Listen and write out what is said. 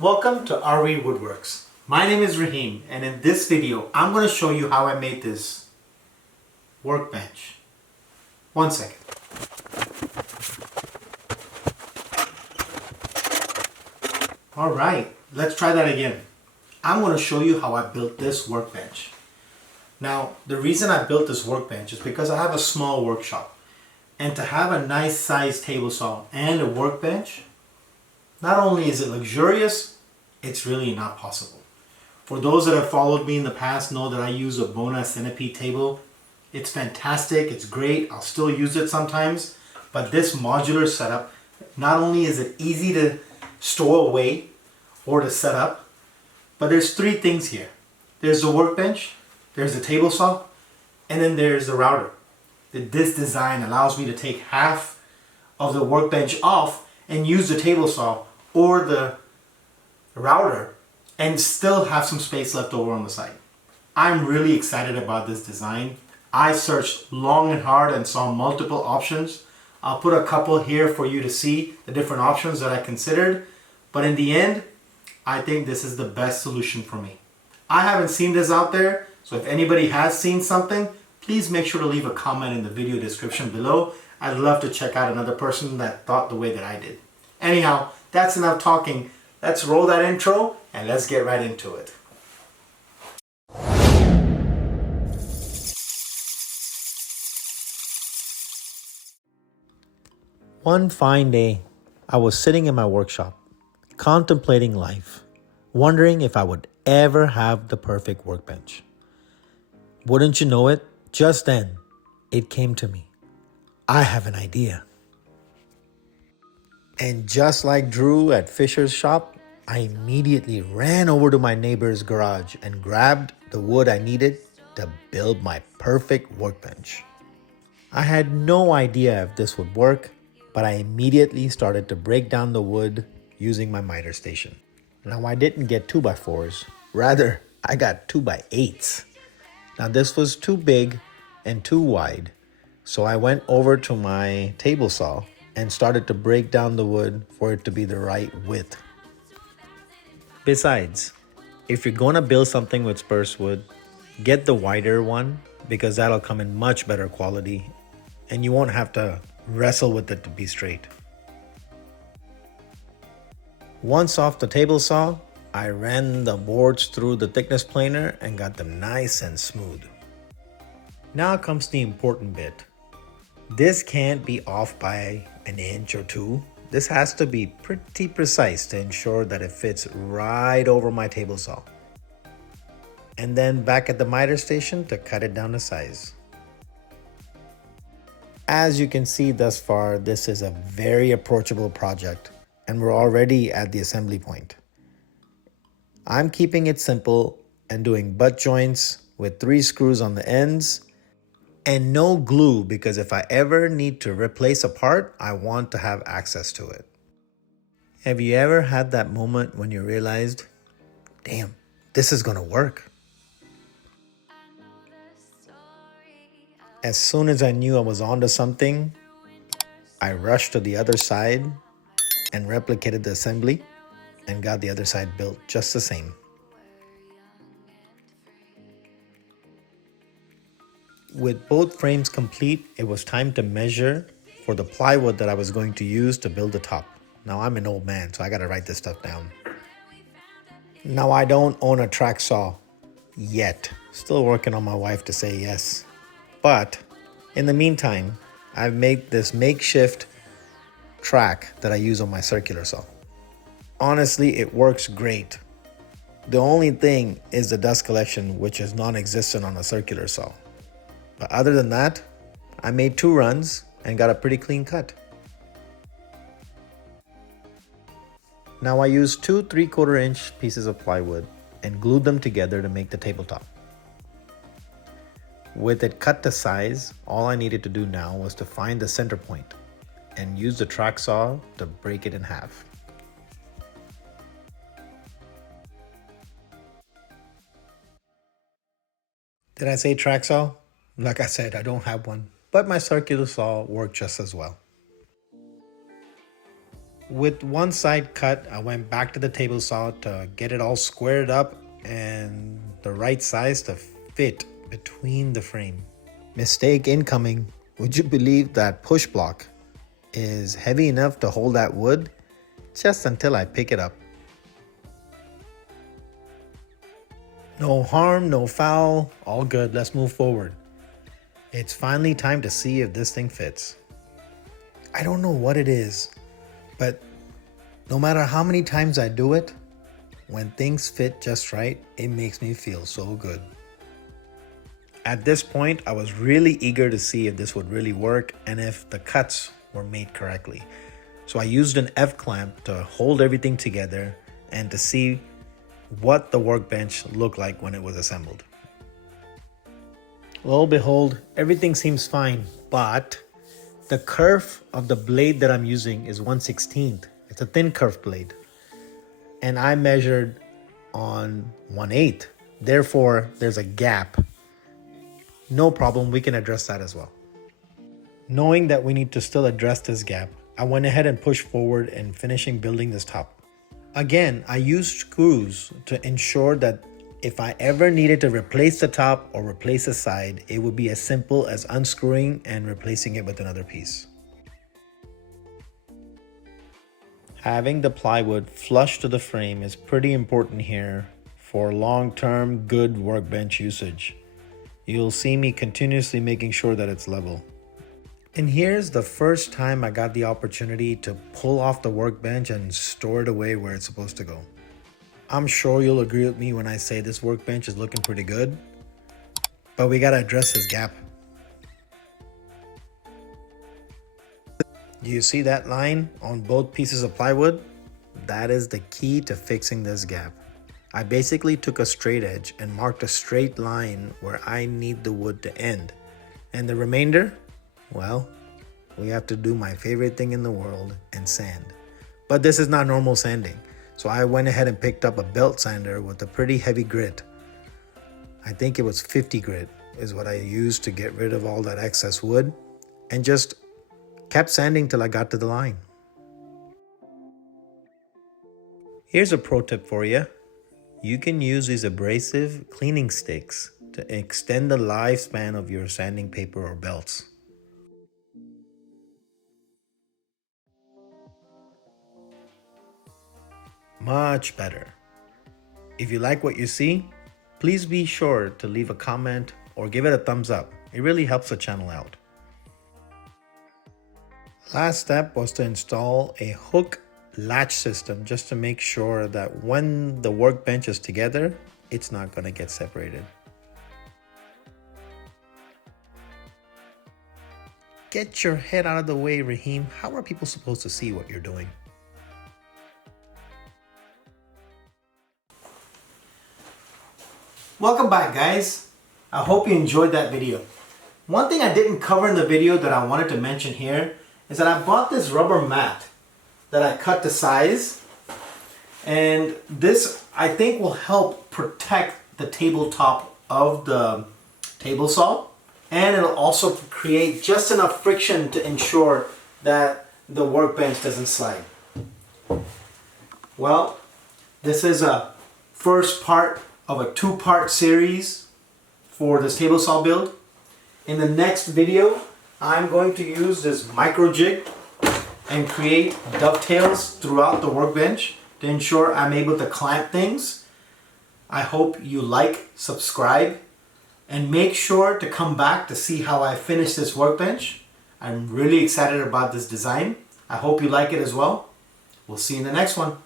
Welcome to RV Woodworks. My name is Raheem, and in this video I'm going to show you how I made this workbench. One second. Alright, let's try that again. I'm going to show you how I built this workbench. Now, the reason I built this workbench is because I have a small workshop. And to have a nice sized table saw and a workbench, not only is it luxurious, it's really not possible. For those that have followed me in the past know that I use a Bona Centipede table. It's fantastic, it's great, I'll still use it sometimes. But this modular setup, not only is it easy to store away or to set up, but there's three things here. There's the workbench, there's the table saw, and then there's the router. This design allows me to take half of the workbench off and use the table saw or the router and still have some space left over on the side. I'm really excited about this design. I searched long and hard and saw multiple options. I'll put a couple here for you to see the different options that I considered, but in the end, I think this is the best solution for me. I haven't seen this out there, so if anybody has seen something, please make sure to leave a comment in the video description below. I'd love to check out another person that thought the way that I did. Anyhow, that's enough talking. Let's roll that intro and let's get right into it. One fine day, I was sitting in my workshop, contemplating life, wondering if I would ever have the perfect workbench. Wouldn't you know it? Just then, it came to me. I have an idea. And just like Drew at Fisher's shop, I immediately ran over to my neighbor's garage and grabbed the wood I needed to build my perfect workbench. I had no idea if this would work, but I immediately started to break down the wood using my miter station. Now I didn't get 2x4s, rather I got 2x8s. Now this was too big and too wide, so I went over to my table saw and started to break down the wood for it to be the right width. Besides, if you're going to build something with spruce wood, get the wider one because that'll come in much better quality and you won't have to wrestle with it to be straight. Once off the table saw, I ran the boards through the thickness planer and got them nice and smooth. Now comes the important bit. This can't be off by an inch or two. This has to be pretty precise to ensure that it fits right over my table saw. And then back at the miter station to cut it down to size. As you can see thus far, this is a very approachable project and we're already at the assembly point. I'm keeping it simple and doing butt joints with 3 screws on the ends and no glue because if I ever need to replace a part, I want to have access to it. Have you ever had that moment when you realized, damn, this is gonna work? As soon as I knew I was onto something, I rushed to the other side and replicated the assembly and got the other side built just the same. With both frames complete, it was time to measure for the plywood that I was going to use to build the top. Now I'm an old man, so I gotta write this stuff down. Now I don't own a track saw yet. Still working on my wife to say yes. But in the meantime, I've made this makeshift track that I use on my circular saw. Honestly, it works great. The only thing is the dust collection, which is non-existent on a circular saw. But other than that, I made 2 runs and got a pretty clean cut. Now I used 2 3/4 inch pieces of plywood and glued them together to make the tabletop. With it cut to size, all I needed to do now was to find the center point and use the track saw to break it in half. Did I say track saw? Like I said, I don't have one, but my circular saw worked just as well. With one side cut, I went back to the table saw to get it all squared up and the right size to fit between the frame. Mistake incoming. Would you believe that push block is heavy enough to hold that wood? Just until I pick it up. No harm, no foul, all good, let's move forward. It's finally time to see if this thing fits. I don't know what it is, but no matter how many times I do it, when things fit just right, it makes me feel so good. At this point, I was really eager to see if this would really work and if the cuts were made correctly. So I used an F-clamp to hold everything together and to see what the workbench looked like when it was assembled. Lo and behold, everything seems fine, but the curve of the blade that I'm using is 1/16. It's a thin curved blade. And I measured on 1/8. Therefore, there's a gap. No problem, we can address that as well. Knowing that we need to still address this gap, I went ahead and pushed forward in finishing building this top. Again, I used screws to ensure that if I ever needed to replace the top or replace the side, it would be as simple as unscrewing and replacing it with another piece. Having the plywood flush to the frame is pretty important here for long-term good workbench usage. You'll see me continuously making sure that it's level. And here's the first time I got the opportunity to pull off the workbench and store it away where it's supposed to go. I'm sure you'll agree with me when I say this workbench is looking pretty good, but we gotta address this gap. Do you see that line on both pieces of plywood? That is the key to fixing this gap. I basically took a straight edge and marked a straight line where I need the wood to end. And the remainder? Well, we have to do my favorite thing in the world and sand. But this is not normal sanding. So I went ahead and picked up a belt sander with a pretty heavy grit. I think it was 50 grit is what I used to get rid of all that excess wood and just kept sanding till I got to the line. Here's a pro tip for you. You can use these abrasive cleaning sticks to extend the lifespan of your sanding paper or belts. Much better. If you like what you see, please be sure to leave a comment or give it a thumbs up. It really helps the channel out. Last step was to install a hook latch system just to make sure that when the workbench is together, it's not going to get separated. Get your head out of the way, Raheem. How are people supposed to see what you're doing? Welcome back, guys. I hope you enjoyed that video. One thing I didn't cover in the video that I wanted to mention here is that I bought this rubber mat that I cut to size, and this I think will help protect the tabletop of the table saw, and it'll also create just enough friction to ensure that the workbench doesn't slide. Well, this is a first part of a two-part series for this table saw build. In the next video, I'm going to use this micro jig and create dovetails throughout the workbench to ensure I'm able to clamp things. I hope you like, subscribe, and make sure to come back to see how I finish this workbench. I'm really excited about this design. I hope you like it as well. We'll see you in the next one.